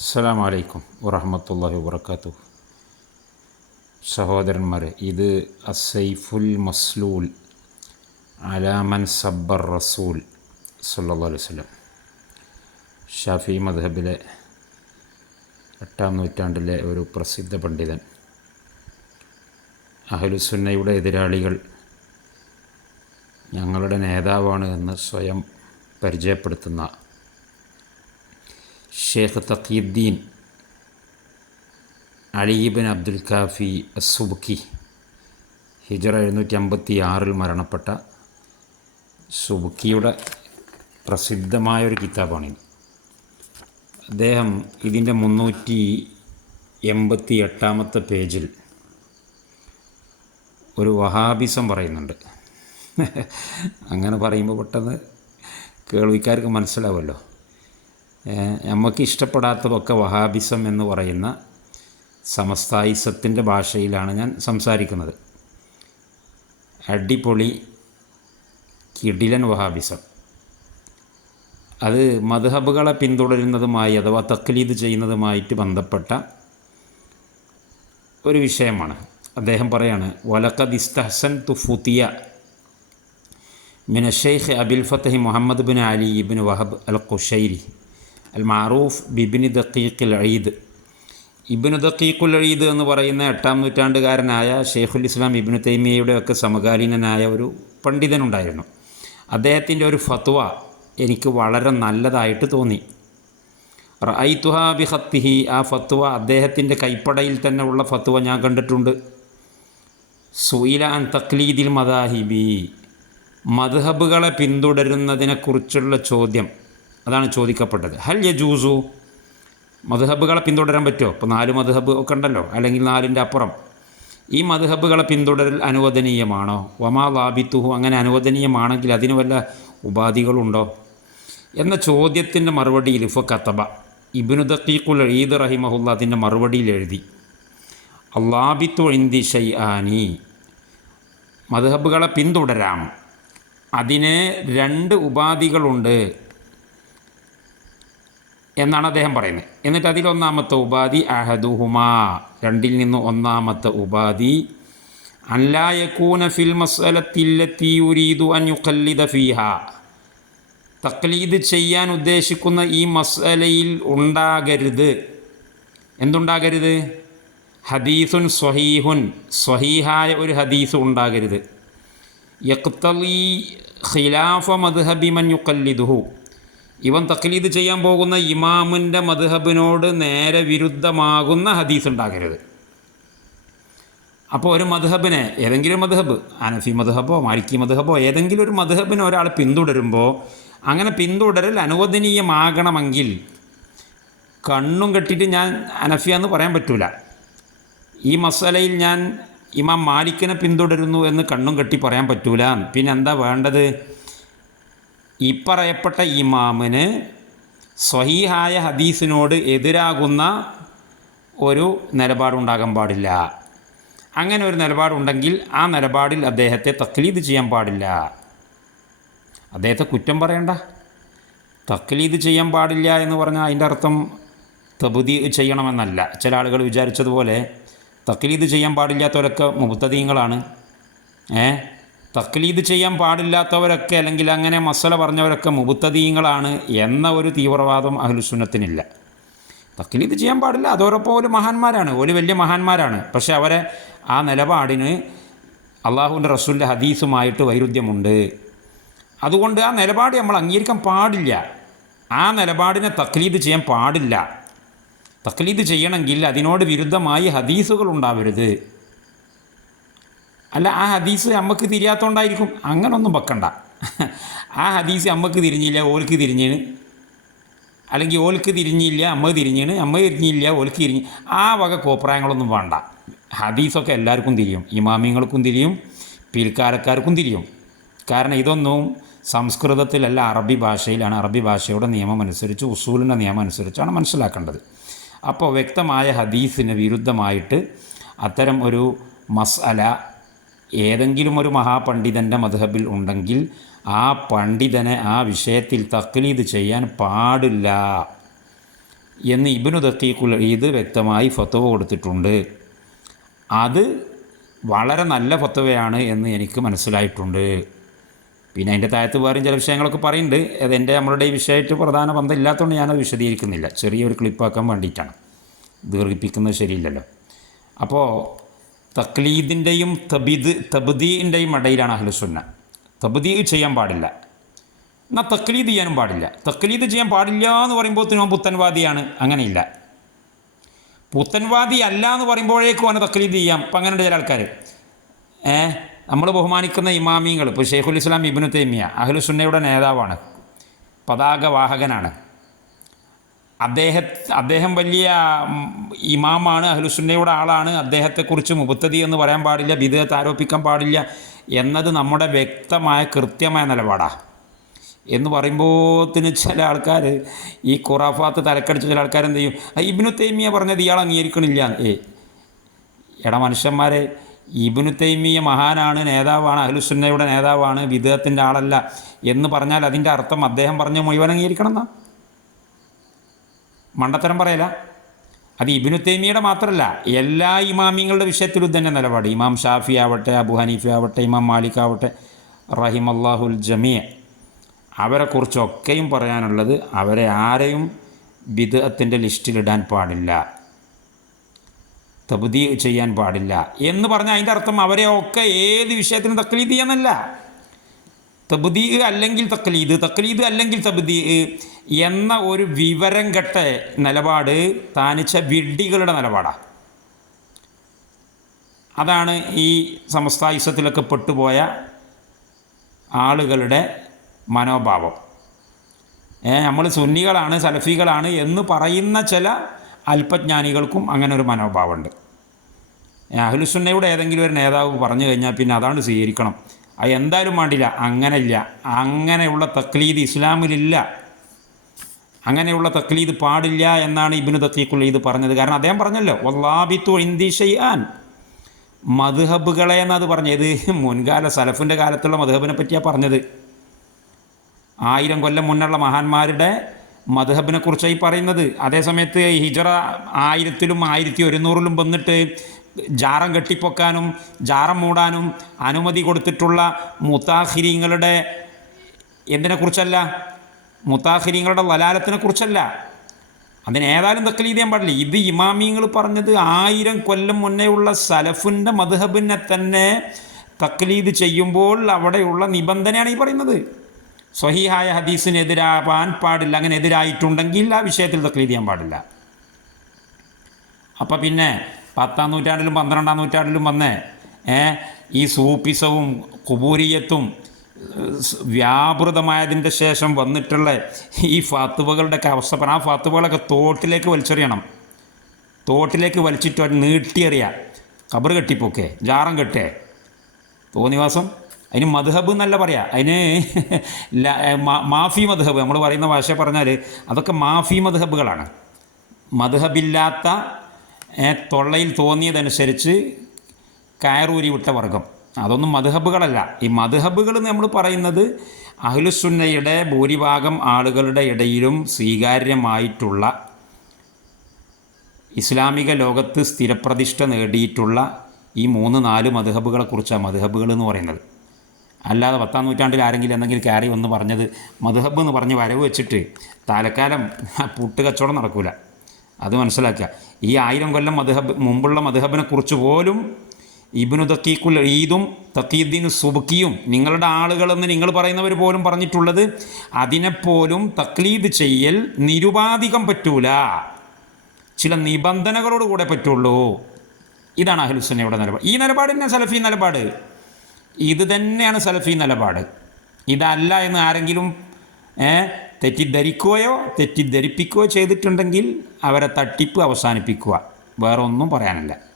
അസ്സലാമു വലൈക്കും വറഹമത്തല്ലാഹി വബർക്കാത്തു സഹോദരന്മാരെ ഇത് അസൈഫുൽ മസ്ലൂൽ അലാമൻ സബ്ബർ റസൂൽ സല്ലാ അലൈഹി വസല്ലം. ഷാഫി മദ്ഹബിലെ എട്ടാം നൂറ്റാണ്ടിലെ ഒരു പ്രസിദ്ധ പണ്ഡിതൻ. അഹലുസുന്നയുടെ എതിരാളികൾ ഞങ്ങളുടെ നേതാവാണ് എന്ന് സ്വയം പരിചയപ്പെടുത്തുന്ന ഷേഖ് തഖീദ്ദീൻ അലീബിൻ അബ്ദുൽ കാഫി അസുബുക്കി ഹിജറ എഴുന്നൂറ്റി അമ്പത്തി ആറിൽ മരണപ്പെട്ട സുബുക്കിയുടെ പ്രസിദ്ധമായൊരു കിതാബാണിത്. അദ്ദേഹം ഇതിന്റെ മുന്നൂറ്റി എൺപത്തി എട്ടാമത്തെ പേജിൽ ഒരു വഹാബിസം പറയുന്നുണ്ട്. അങ്ങനെ പറയുമ്പോൾ പെട്ടെന്ന് കേൾവിക്കാർക്ക് മനസ്സിലാവുമല്ലോ നമുക്ക് ഇഷ്ടപ്പെടാത്തതൊക്കെ വഹാബിസം എന്ന് പറയുന്ന സമസ്തായിസത്തിന്റെ ഭാഷയിലാണ് ഞാൻ സംസാരിക്കുന്നത്. അടിപൊളി കിടിലൻ വഹാബിസം. അത് മധുഹബുകളെ പിന്തുടരുന്നതുമായി അഥവാ തക്ലീദ് ചെയ്യുന്നതുമായിട്ട് ബന്ധപ്പെട്ട ഒരു വിഷയമാണ്. അദ്ദേഹം പറയാണ് വലക്കദ് ഇസ്തഹസൻ തുഫുത്തിയ മിന ഷെയ്ഖ് അബിൽ ഫത്തഹി മുഹമ്മദ് ബിൻ അലി ഇബിൻ വഹബ് അൽ ഖുഷൈരി. അൽ മാറൂഫ് ബിബിന് ദക്കീഖുൽ ഈദ്. ഇബിനു ദക്കീഖുൽ ഈദ് എന്ന് പറയുന്ന എട്ടാം നൂറ്റാണ്ടുകാരനായ ഷെയ്ഖുൽ ഇസ്ലാം ഇബിനു തൈമിയയുടെ ഒക്കെ സമകാലീനനായ ഒരു പണ്ഡിതനുണ്ടായിരുന്നു. അദ്ദേഹത്തിന്റെ ഒരു ഫത്വ എനിക്ക് വളരെ നല്ലതായിട്ട് തോന്നി. റൈത്തുഹാ ബി ഹത്തിഹി ആ ഫത്വ അദ്ദേഹത്തിന്റെ കൈപ്പടയിൽ തന്നെ ഉള്ള ഫത്വ ഞാൻ കണ്ടിട്ടുണ്ട്. സുയില അൻ തക്ലീദിൽ മദാഹിബി. മദ്ഹബുകളെ പിന്തുടരുന്നതിനെക്കുറിച്ചുള്ള ചോദ്യം. അതാണ് ചോദിക്കപ്പെട്ടത്. ഹൽ യജൂസു? മധുഹബുകളെ പിന്തുടരാൻ പറ്റുമോ? ഇപ്പോൾ നാല് മധുഹബ് ഒക്കെ ഉണ്ടല്ലോ. അല്ലെങ്കിൽ നാലിന്റെ അപ്പുറം. ഈ മധുഹബുകളെ പിന്തുടരൽ അനുവദനീയമാണോ? വമാ വാബിത്തുഹു അങ്ങനെ അനുവദനീയമാണെങ്കിൽ അതിന് വല്ല ഉപാധികളുണ്ടോ? എന്ന ചോദ്യത്തിന്റെ മറുപടിയിൽ ഇഫ കത്തബ. ഇബിനു ദക്കീഖുൽ ഈദ് റഹിമഹുല്ല അതിന്റെ മറുപടിയിൽ എഴുതി. അള്ളാബിത്തു ഇന്ദി ഷൈ ആനി മധുഹബുകളെ പിന്തുടരാം. അതിന് രണ്ട് ഉപാധികളുണ്ട്. എന്നാണ് അദ്ദേഹം പറയുന്നത്. എന്നിട്ട് അതിൽ ഒന്നാമത്തെ ഉപാധി അഹദുഹുമാ. രണ്ടിൽ നിന്ന് ഒന്നാമത്തെ ഉപാധി അല്ലായക്കൂന ഫിൽ യുരീദു അൻ ഫീഹ. തക്ലീദ് ചെയ്യാൻ ഉദ്ദേശിക്കുന്ന ഈ മസലയിൽ ഉണ്ടാകരുത്. എന്തുണ്ടാകരുത്? ഹദീസുൻ സ്വഹീഹുൻ. സ്വഹീഹായ ഒരു ഹദീസ് ഉണ്ടാകരുത്. യക്തലി ഖിലാഫ മദ്ഹബിമൻ യുക്കല്ലിദുഹു ഇവൻ തക്ലീദ് ചെയ്യാൻ പോകുന്ന ഇമാമിന്റെ മദ്ഹബിനോട് നേരെ വിരുദ്ധമാകുന്ന ഹദീസ് ഉണ്ടാകരുത്. അപ്പോൾ ഒരു മദ്ഹബിനെ ഏതെങ്കിലും മദ്ഹബ് അനഫി മദ്ഹബോ മാലിക്കി മദ്ഹബോ ഏതെങ്കിലും ഒരു മദ്ഹബിനെ ഒരാൾ പിന്തുടരുമ്പോൾ അങ്ങനെ പിന്തുടരൽ അനുവദനീയമാകണമെങ്കിൽ കണ്ണും കെട്ടിയിട്ട് ഞാൻ അനഫിയ എന്ന് പറയാൻ പറ്റൂല. ഈ മസലയിൽ ഞാൻ ഇമാം മാലിക്കിനെ പിന്തുടരുന്നു എന്ന് കണ്ണും കെട്ടി പറയാൻ പറ്റൂല. പിന്നെന്താ വേണ്ടത്? ഈ പറയപ്പെട്ട ഇമാമിന് സ്വഹീഹായ ഹദീസിനോട് എതിരാകുന്ന ഒരു നിലപാടുണ്ടാകാൻ പാടില്ല. അങ്ങനെ ഒരു നിലപാടുണ്ടെങ്കിൽ ആ നിലപാടിൽ അദ്ദേഹത്തെ തക്ലീദ് ചെയ്യാൻ പാടില്ല. അദ്ദേഹത്തെ കുറ്റം പറയണ്ട. തക്ലീദ് ചെയ്യാൻ പാടില്ല എന്ന് പറഞ്ഞാൽ അതിന്റെ അർത്ഥം തബുദി ചെയ്യണമെന്നല്ല. ചില ആളുകൾ വിചാരിച്ചതുപോലെ തക്ലീദ് ചെയ്യാൻ പാടില്ലാത്തവരൊക്കെ മുബത്തദീങ്ങളാണ്. ഏ? തക്ലീദ് ചെയ്യാൻ പാടില്ലാത്തവരൊക്കെ അല്ലെങ്കിൽ അങ്ങനെ മസല പറഞ്ഞവരൊക്കെ മുബത്തദീങ്ങളാണ് എന്ന ഒരു തീവ്രവാദം അഹ്ലുസുന്നത്തിനില്ല. തക്ലീദ് ചെയ്യാൻ പാടില്ല. അതോടൊപ്പം ഒരു മഹാന്മാരാണ്. ഒരു വലിയ മഹാന്മാരാണ്. പക്ഷെ അവരെ ആ നിലപാടിന് അള്ളാഹുവിന്റെ റസൂലിന്റെ ഹദീസുമായിട്ട് വൈരുദ്ധ്യമുണ്ട്. അതുകൊണ്ട് ആ നിലപാട് നമ്മൾ അംഗീകരിക്കാൻ പാടില്ല. ആ നിലപാടിനെ തക്ലീദ് ചെയ്യാൻ പാടില്ല. തക്ലീദ് ചെയ്യണമെങ്കിൽ അതിനോട് വിരുദ്ധമായി ഹദീസുകൾ ഉണ്ടാവരുത്. അല്ല ആ ഹദീസ് അമ്മയ്ക്ക് തിരിയാത്തോണ്ടായിരിക്കും. അങ്ങനൊന്നും വെക്കണ്ട. ആ ഹദീസ് അമ്മയ്ക്ക് തിരിഞ്ഞില്ല ഓൽക്ക് തിരിഞ്ഞേണ് അല്ലെങ്കിൽ ഓൽക്ക് തിരിഞ്ഞില്ല അമ്മ തിരിഞ്ഞേണ് അമ്മ തിരിഞ്ഞില്ല ഓൽക്ക് തിരിഞ്ഞ്. ആ വക കോപ്രായങ്ങളൊന്നും വേണ്ട. ഹദീസൊക്കെ എല്ലാവർക്കും തിരിയും. ഇമാമിങ്ങൾക്കും തിരിയും. പിൽക്കാലക്കാർക്കും തിരിയും. കാരണം ഇതൊന്നും സംസ്കൃതത്തിലല്ല അറബി ഭാഷയിലാണ്. അറബി ഭാഷയുടെ നിയമം അനുസരിച്ച് ഉസൂലിന്റെ നിയമം അനുസരിച്ചാണ് മനസ്സിലാക്കേണ്ടത്. അപ്പോൾ വ്യക്തമായ ഹദീസിന് വിരുദ്ധമായിട്ട് അത്തരം ഒരു മസ്അല ഏതെങ്കിലും ഒരു മഹാപണ്ഡിതന്റെ മധുഹബിൽ ഉണ്ടെങ്കിൽ ആ പണ്ഡിതനെ ആ വിഷയത്തിൽ തക്ലീദ് ചെയ്യാൻ പാടില്ല എന്ന് ഇബിനു തക്കീഖുൽ ഈദ് വ്യക്തമായി ഫത്തവ കൊടുത്തിട്ടുണ്ട്. അത് വളരെ നല്ല ഫത്തവയാണ് എന്ന് എനിക്ക് മനസ്സിലായിട്ടുണ്ട്. പിന്നെ അതിന്റെ താഴത്ത് വേറെയും ചില വിഷയങ്ങളൊക്കെ പറയുന്നുണ്ട്. അത് എന്റെ നമ്മളുടെ ഈ വിഷയമായിട്ട് പ്രധാന ബന്ധം ഇല്ലാത്തതുകൊണ്ട് ഞാനത് വിശദീകരിക്കുന്നില്ല. ചെറിയൊരു ക്ലിപ്പാക്കാൻ വേണ്ടിയിട്ടാണ്. ദീർഘിപ്പിക്കുന്നത് ശരിയില്ലല്ലോ. അപ്പോൾ തക്ലീദിന്റെയും തബിദ് തബ്ദീന്റെയും ഇടയിലാണ് അഹ്ലുസുന്ന തബ്ദീ ചെയ്യാൻ പാടില്ല. എന്നാൽ തക്ലീദ് ചെയ്യാനും പാടില്ല. തക്ലീദ് ചെയ്യാൻ പാടില്ല എന്ന് പറയുമ്പോൾ പുത്തൻവാദിയാണ്. അങ്ങനെയില്ല. പുത്തൻവാദി അല്ല എന്ന് പറയുമ്പോഴേക്കും അവനെ തക്ലീദ് ചെയ്യാം. അപ്പം അങ്ങനെയുണ്ട് ചില ആൾക്കാർ ഏ? നമ്മൾ ബഹുമാനിക്കുന്ന ഇമാമിങ്ങൾ ഇപ്പോൾ ഷെയ്ഖുൽ ഇസ്ലാം ഇബിനു തൈമിയ അഹ്ലുസുന്നയുടെ നേതാവാണ്. പതാകവാഹകനാണ്. അദ്ദേഹ അദ്ദേഹം വലിയ ഇമാമാണ് അഹ്ലുസുന്നയുടെ ആളാണ്. അദ്ദേഹത്തെക്കുറിച്ച് മുബത്തതി എന്ന് പറയാൻ പാടില്ല ബിദത്ത് ആരോപിക്കാൻ പാടില്ല എന്നത് നമ്മുടെ വ്യക്തമായ കൃത്യമായ നിലപാടാണ് എന്ന് പറയുമ്പോത്തിന് ചില ആൾക്കാർ ഈ ഖുറാഫാത്ത് തലക്കടിച്ച ചില ആൾക്കാർ എന്ത് ചെയ്യും ഇബിനു തൈമിയ പറഞ്ഞത് ഇയാൾ അംഗീകരിക്കണില്ല. ഏ എടാ മനുഷ്യന്മാരെ ഇബിനു തൈമിയ മഹാനാണ് നേതാവാണ് അഹ്ലുസുന്നയുടെ നേതാവാണ് വിദേഹത്തിന്റെ ആളല്ല എന്ന് പറഞ്ഞാൽ അതിന്റെ അർത്ഥം അദ്ദേഹം പറഞ്ഞ മുഴുവൻ അംഗീകരിക്കണം എന്നാ. മണ്ടത്തരം പറയല. അത് ഇബിനു തൈമിയുടെ മാത്രമല്ല എല്ലാ ഇമാമിങ്ങളുടെ വിഷയത്തിലും തന്നെ നിലപാട്. ഇമാം ഷാഫി ആവട്ടെ അബു ഹനീഫി ആവട്ടെ ഇമാം മാലിക് ആവട്ടെ റഹിം അള്ളാഹുൽ ജമിയ അവരെക്കുറിച്ചൊക്കെയും പറയാനുള്ളത് അവരെ ആരെയും വിധത്തിന്റെ ലിസ്റ്റിലിടാൻ പാടില്ല തബുദി ചെയ്യാൻ പാടില്ല എന്ന് പറഞ്ഞാൽ അതിന്റെ അർത്ഥം അവരെ ഒക്കെ ഏത് വിഷയത്തിനും തക്ലീദ് ചെയ്യാന്നല്ല തബ്ദീ അല്ലെങ്കിൽ തക്ലീദ് തക്ലീദ് അല്ലെങ്കിൽ തബ്ദീ എന്ന ഒരു വിവരം കെട്ട നിലപാട് താനിച്ച വിഡ്ഢികളുടെ നിലപാടാണ് അതാണ് ഈ സമസ്തായുസത്തിലൊക്കെ പെട്ടുപോയ ആളുകളുടെ മനോഭാവം. ഏ നമ്മൾ സുന്നികളാണ് സലഫികളാണ് എന്ന് പറയുന്ന ചില അല്പജ്ഞാനികൾക്കും അങ്ങനെ ഒരു മനോഭാവമുണ്ട്. അഹ്ലുസുന്നയുടെ ഏതെങ്കിലും ഒരു നേതാവ് പറഞ്ഞു കഴിഞ്ഞാൽ പിന്നെ അതാണ് സ്വീകരിക്കണം. അത് എന്തായാലും വേണ്ടില്ല അങ്ങനെയില്ല. അങ്ങനെയുള്ള തക്ലീദ് ഇസ്ലാമിലില്ല. അങ്ങനെയുള്ള തക്ലീദ് പാടില്ല എന്നാണ് ഇബിനു തക്കീഖുൽ ഇത് പറഞ്ഞത്. കാരണം അദ്ദേഹം പറഞ്ഞല്ലോ വല്ലാബിത്തു ഇന്ദി ഷെയ്യാൻ മധുഹബുകളെ എന്നത് പറഞ്ഞത്. മുൻകാല സലഫിന്റെ കാലത്തുള്ള മധുഹബിനെ പറ്റിയാണ് പറഞ്ഞത്. ആയിരം കൊല്ലം മുന്നുള്ള മഹാന്മാരുടെ മധുഹബിനെ കുറിച്ചായി പറയുന്നത്. അതേസമയത്ത് ഹിജറ ആയിരത്തിലും ആയിരത്തി ഒരുന്നൂറിലും വന്നിട്ട് ജാറം കെട്ടിപ്പൊക്കാനും ജാറം മൂടാനും അനുമതി കൊടുത്തിട്ടുള്ള മുത്താഹിരിങ്ങളുടെ എന്തിനെക്കുറിച്ചല്ല? മുത്താഹിരിങ്ങളുടെ വലാലത്തിനെ കുറിച്ചല്ല അതിന് ഏതായാലും തക്കലീത് ചെയ്യാൻ പാടില്ല. ഇത് ഇമാമിങ്ങൾ പറഞ്ഞത് ആയിരം കൊല്ലം മുന്നേ ഉള്ള സലഫിന്റെ മധുഹബിനെ തന്നെ തക്ലീദ് ചെയ്യുമ്പോൾ അവിടെയുള്ള നിബന്ധനയാണ് ഈ പറയുന്നത്. സ്വഹീഹായ ഹദീസിനെതിരാവാൻ പാടില്ല. അങ്ങനെ എതിരായിട്ടുണ്ടെങ്കിൽ ആ വിഷയത്തിൽ തക്ലീദ് ചെയ്യാൻ പാടില്ല. അപ്പം പിന്നെ പത്താം നൂറ്റാണ്ടിലും പന്ത്രണ്ടാം നൂറ്റാണ്ടിലും വന്ന്. ഈ സൂപ്പിസവും കുബൂരിയത്തും വ്യാപൃതമായതിന്റെ ശേഷം വന്നിട്ടുള്ള ഈ ഫാത്തുവകളുടെയൊക്കെ അവസ്ഥ ആ ഫാത്തുവകളൊക്കെ തോട്ടിലേക്ക് വലിച്ചെറിയണം. തോട്ടിലേക്ക് വലിച്ചിട്ട് അത് കബർ കെട്ടിപ്പോക്കെ ജാറം കെട്ടേ. തോന്നിവാസം. അതിന് മധുഹബ് എന്നല്ല പറയാം. അതിന് മാഫി മധുഹബ് നമ്മൾ പറയുന്ന ഭാഷ പറഞ്ഞാൽ അതൊക്കെ മാഫി മധുഹബുകളാണ് മധുഹബില്ലാത്ത തൊള്ളയിൽ തോന്നിയതനുസരിച്ച് കയറൂരി വിട്ട വർഗം. അതൊന്നും മധുഹബുകളല്ല ഈ മധുഹബുകൾ നമ്മൾ പറയുന്നത് അഹ്ലുസുന്നയുടെ ഭൂരിഭാഗം ആളുകളുടെ ഇടയിലും സ്വീകാര്യമായിട്ടുള്ള ഇസ്ലാമിക ലോകത്ത് സ്ഥിരപ്രതിഷ്ഠ നേടിയിട്ടുള്ള ഈ മൂന്ന് നാല് മധുഹബുകളെ കുറിച്ചാണ് മധുഹബുകൾ എന്ന് പറയുന്നത്. അല്ലാതെ പത്താം നൂറ്റാണ്ടിൽ ആരെങ്കിലും എന്തെങ്കിലും കയറി വന്ന് പറഞ്ഞത് മധുഹബ് എന്ന് പറഞ്ഞ് വരവ് വെച്ചിട്ട് താലക്കാലം പുട്ട് കച്ചവടം നടക്കൂല. അത് മനസ്സിലാക്കുക. ഈ ആയിരം കൊല്ലം മധുഹബ് മുമ്പുള്ള മധുഹബിനെ കുറിച്ച് പോലും ഇബിനു തക്കീഖുൽ ഈദും തക്കീദ്ദീൻ സുബുക്കിയും നിങ്ങളുടെ ആളുകളെന്ന് നിങ്ങൾ പറയുന്നവർ പോലും പറഞ്ഞിട്ടുള്ളത് അതിനെപ്പോലും തക്ലീദ് ചെയ്യൽ നിരുപാധികം പറ്റൂല. ചില നിബന്ധനകളോട് കൂടെ പറ്റുള്ളൂ. ഇതാണ് അഹ്ലുസുന്നയുടെ നിലപാട്. ഈ നിലപാട് തന്നെ സലഫി നിലപാട്. ഇത് തന്നെയാണ് സലഫി നിലപാട്. ഇതല്ല എന്ന് ആരെങ്കിലും തെറ്റിദ്ധരിക്കുകയോ തെറ്റിദ്ധരിപ്പിക്കുകയോ ചെയ്തിട്ടുണ്ടെങ്കിൽ അവരെ തട്ടിപ്പ് അവസാനിപ്പിക്കുക. വേറെ ഒന്നും പറയാനില്ല.